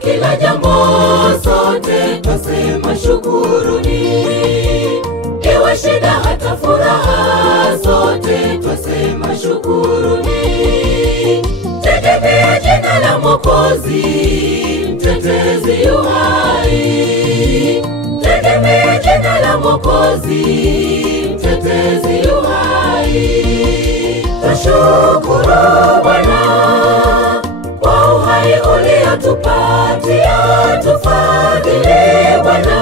kila jambo sote twasema shukuruni. Iwe shida hata furaha sote twasema shukuruni. Tegemea jina la Mwokozi, mtetezi yu hai. Tegemea jina la Mwokozi, mtetezi yu hai. Twashukuru Bwana kwa uhai uliotupatia, tufadhili Bwana.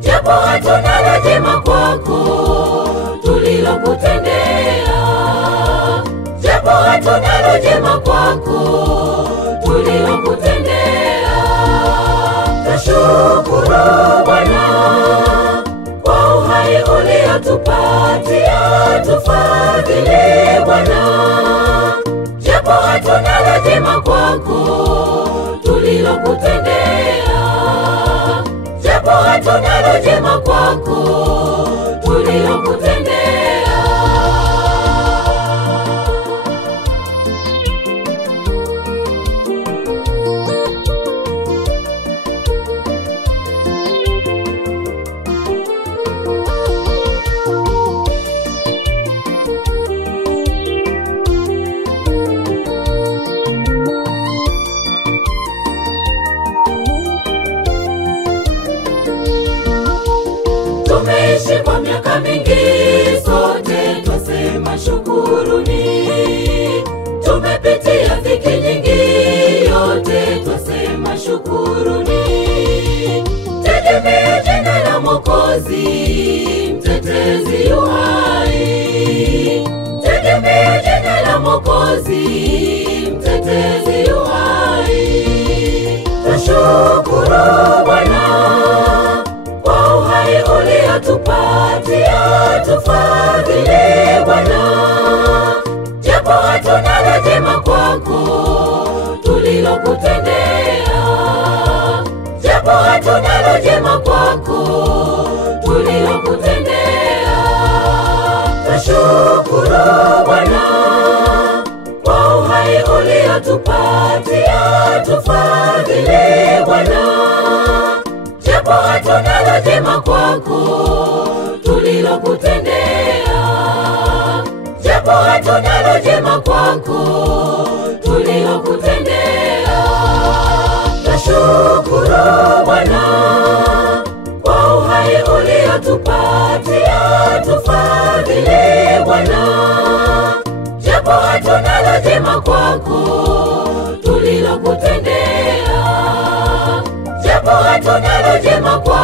Japo hatuna la jema kwako tulilokutendea, japo hatuna la jema kwako tulilokutendea. Twashukuru Bwana kwa uhai uliotupatia, tufadhili Bwana. Japo hatuna la jema kwako tulilokutendea, japo hatuna la jema kwako tulilokutendea. Tumeishi kwa miaka mingi sote twasema shukuruni. Tumepitia dhiki nyingi yote twasema shukuruni. Tegemea jina la Mwokozi, mtetezi yu hai. Tegemea jina la Mwokozi, mtetezi yu hai. Twashukuru Bwana kwa uhai uliotupatia, tufadhili Bwana. Japo hatuna la jema kwako tulilokutendea, japo hatuna la jema kwako tulilokutendea. Twashukuru Bwana kwa uhai uliotupatia, tufadhili Bwana. Japo hatuna la jema kwako tulilokutendea, japo hatuna la jema kwako tulilokutendea. Twashukuru Bwana kwa uhai uliotupatia, tufadhili Bwana. Japo hatuna la jema kwako tulilokutendea, japo hatuna la jema kwako